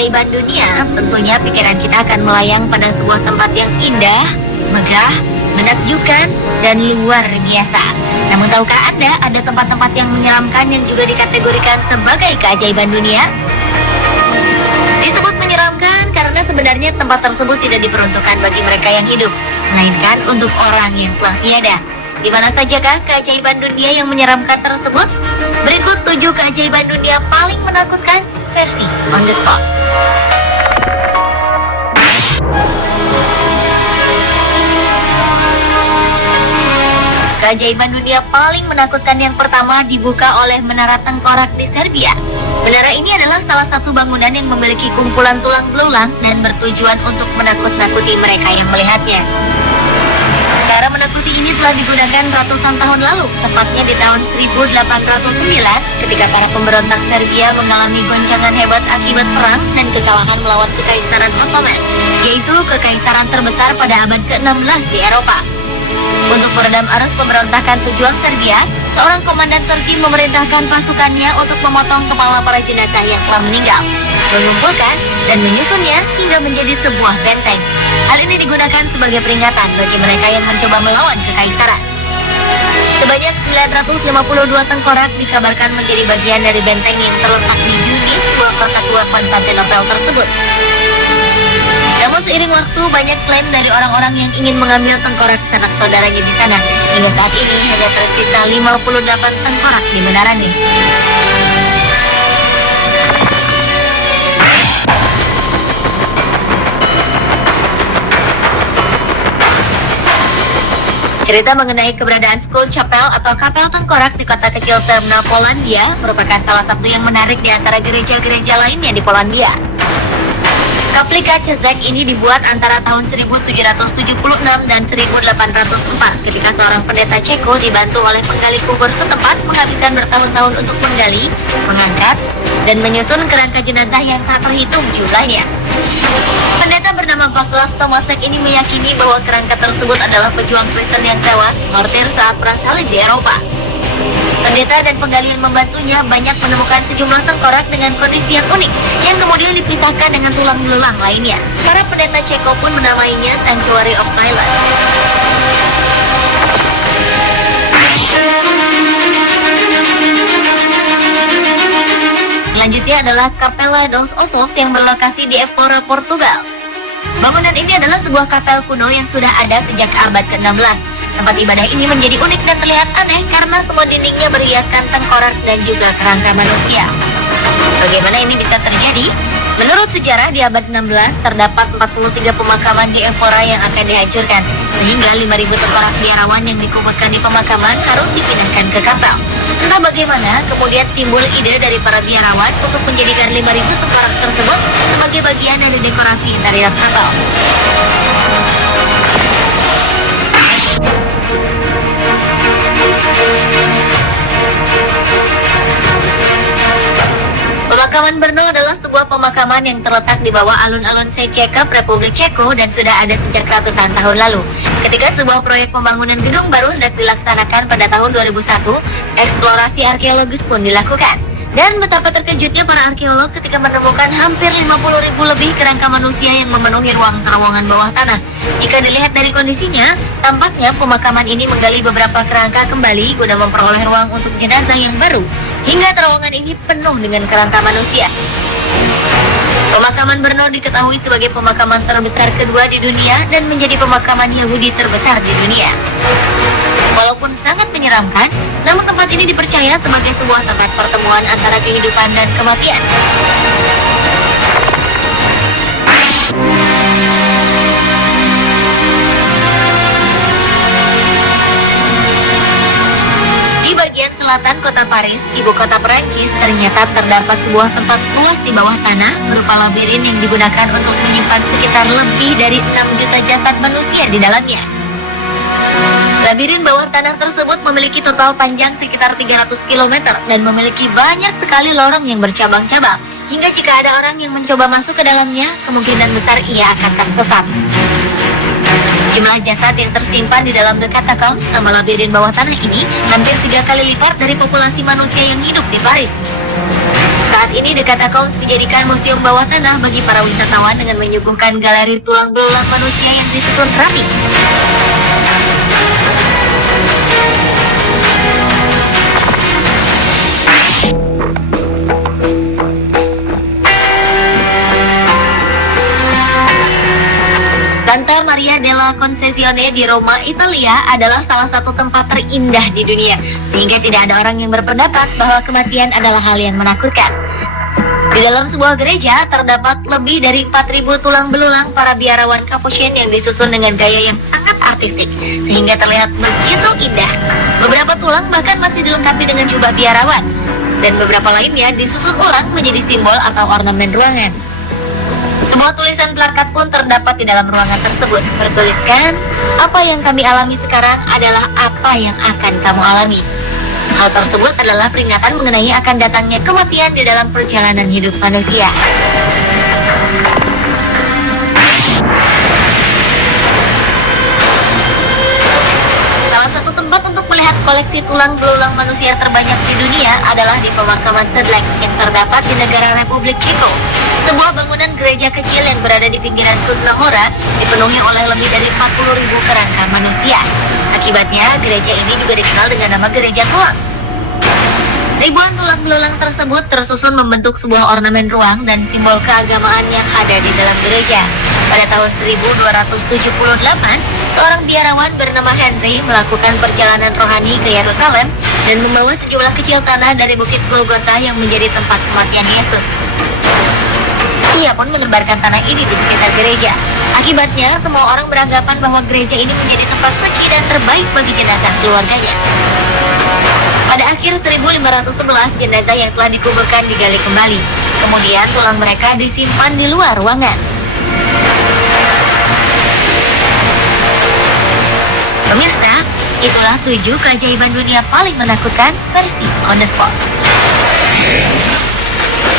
keajaiban dunia, tentunya pikiran kita akan melayang pada sebuah tempat yang indah, megah, menakjubkan, dan luar biasa. Namun tahukah Anda ada tempat-tempat yang menyeramkan yang juga dikategorikan sebagai keajaiban dunia? Disebut menyeramkan karena sebenarnya tempat tersebut tidak diperuntukkan bagi mereka yang hidup, melainkan untuk orang yang telah tiada. Di mana sajakah keajaiban dunia yang menyeramkan tersebut? Berikut 7 keajaiban dunia paling menakutkan versi on the spot. Keajaiban dunia paling menakutkan yang pertama dibuka oleh Menara Tengkorak di Serbia. Menara ini adalah salah satu bangunan yang memiliki kumpulan tulang belulang dan bertujuan untuk menakut-nakuti mereka yang melihatnya. Cara menakuti ini telah digunakan ratusan tahun lalu, tepatnya di tahun 1809 ketika para pemberontak Serbia mengalami goncangan hebat akibat perang dan kekalahan melawan Kekaisaran Ottoman, yaitu kekaisaran terbesar pada abad ke-16 di Eropa. Untuk meredam arus pemberontakan pejuang Serbia, seorang komandan Turki memerintahkan pasukannya untuk memotong kepala para jenazah yang telah meninggal, mengumpulkan dan menyusunnya hingga menjadi sebuah benteng. Hal ini digunakan sebagai peringatan bagi mereka yang mencoba melawan kekaisaran. Sebanyak 952 tengkorak dikabarkan menjadi bagian dari benteng yang terletak di Yunis, kota tua Konstantinopel tersebut. Namun seiring waktu, banyak klaim dari orang-orang yang ingin mengambil tengkorak sanak saudaranya di sana. Hingga saat ini hanya tersisa 58 tengkorak di menara Nis. Cerita mengenai keberadaan Skull Chapel atau kapel tengkorak di kota kecil Trnava, Polandia merupakan salah satu yang menarik di antara gereja-gereja lainnya di Polandia. Kaplika Czech ini dibuat antara tahun 1776 dan 1804 ketika seorang pendeta Ceko dibantu oleh penggali kubur setempat menghabiskan bertahun-tahun untuk menggali, mengangkat, dan menyusun kerangka jenazah yang tak terhitung jumlahnya. Pendeta bernama Václav Tomasek ini meyakini bahwa kerangka tersebut adalah pejuang Kristen yang tewas martir saat perang salib di Eropa. Pendeta dan penggali yang membantunya banyak menemukan sejumlah tengkorak dengan kondisi yang unik yang kemudian dipisahkan dengan tulang belulang lainnya. Para pendeta Ceko pun menamainya Sanctuary of Silence. Selanjutnya adalah Capela dos Ossos yang berlokasi di Évora, Portugal. Bangunan ini adalah sebuah kapel kuno yang sudah ada sejak abad ke-16. Tempat ibadah ini menjadi unik dan terlihat aneh karena semua dindingnya berhiaskan tengkorak dan juga kerangka manusia. Bagaimana ini bisa terjadi? Menurut sejarah, di abad 16 terdapat 43 pemakaman di Évora yang akan dihancurkan, sehingga 5.000 tengkorak biarawan yang dikuburkan di pemakaman harus dipindahkan ke kapel. Entah bagaimana, kemudian timbul ide dari para biarawan untuk menjadikan 5.000 tengkorak tersebut sebagai bagian dari dekorasi interior kapel. Pemakaman Brno adalah sebuah pemakaman yang terletak di bawah alun-alun Seceka, Republik Ceko dan sudah ada sejak ratusan tahun lalu. Ketika sebuah proyek pembangunan gedung baru hendak dilaksanakan pada tahun 2001, eksplorasi arkeologis pun dilakukan. Dan betapa terkejutnya para arkeolog ketika menemukan hampir 50.000 lebih kerangka manusia yang memenuhi ruang terowongan bawah tanah. Jika dilihat dari kondisinya, tampaknya pemakaman ini menggali beberapa kerangka kembali guna memperoleh ruang untuk jenazah yang baru. Hingga terowongan ini penuh dengan kerangka manusia. Pemakaman Brno diketahui sebagai pemakaman terbesar kedua di dunia dan menjadi pemakaman Yahudi terbesar di dunia. Walaupun sangat menyeramkan, namun tempat ini dipercaya sebagai sebuah tempat pertemuan antara kehidupan dan kematian. Di bagian selatan kota Paris, ibu kota Perancis, ternyata terdapat sebuah tempat luas di bawah tanah berupa labirin yang digunakan untuk menyimpan sekitar lebih dari 6 juta jasad manusia di dalamnya. Labirin bawah tanah tersebut memiliki total panjang sekitar 300 km dan memiliki banyak sekali lorong yang bercabang-cabang. Hingga jika ada orang yang mencoba masuk ke dalamnya, kemungkinan besar ia akan tersesat. Jumlah jasad yang tersimpan di dalam catacombs sama labirin bawah tanah ini hampir 3 kali lipat dari populasi manusia yang hidup di Paris. Saat ini The Catacombs dijadikan museum bawah tanah bagi para wisatawan dengan menyuguhkan galeri tulang belulang manusia yang disusun rapi. Santa Maria della Concesione di Roma, Italia adalah salah satu tempat terindah di dunia, sehingga tidak ada orang yang berpendapat bahwa kematian adalah hal yang menakutkan. Di dalam sebuah gereja terdapat lebih dari 4.000 tulang belulang para biarawan Capuchin yang disusun dengan gaya yang sangat artistik, sehingga terlihat begitu indah. Beberapa tulang bahkan masih dilengkapi dengan jubah biarawan, dan beberapa lainnya disusun ulang menjadi simbol atau ornamen ruangan. Semua tulisan plakat pun terdapat di dalam ruangan tersebut, bertuliskan, "Apa yang kami alami sekarang adalah apa yang akan kamu alami." Hal tersebut adalah peringatan mengenai akan datangnya kematian di dalam perjalanan hidup manusia. Salah satu tempat untuk melihat koleksi tulang belulang manusia terbanyak di dunia adalah di pemakaman Sedlec yang terdapat di negara Republik Ceko. Sebuah bangunan gereja kecil yang berada di pinggiran Kutna Hora dipenuhi oleh lebih dari 40.000 kerangka manusia. Akibatnya, gereja ini juga dikenal dengan nama Gereja Tulang. Ribuan tulang belulang tersebut tersusun membentuk sebuah ornamen ruang dan simbol keagamaan yang ada di dalam gereja. Pada tahun 1278, seorang biarawan bernama Henry melakukan perjalanan rohani ke Yerusalem dan membawa sejumlah kecil tanah dari Bukit Golgota yang menjadi tempat kematian Yesus. Ia pun menebarkan tanah ini di sekitar gereja. Akibatnya, semua orang beranggapan bahwa gereja ini menjadi tempat suci dan terbaik bagi jenazah keluarganya. Pada akhir 1511, jenazah yang telah dikuburkan digali kembali. Kemudian tulang mereka disimpan di luar ruangan. Pemirsa, itulah 7 keajaiban dunia paling menakutkan versi On The Spot.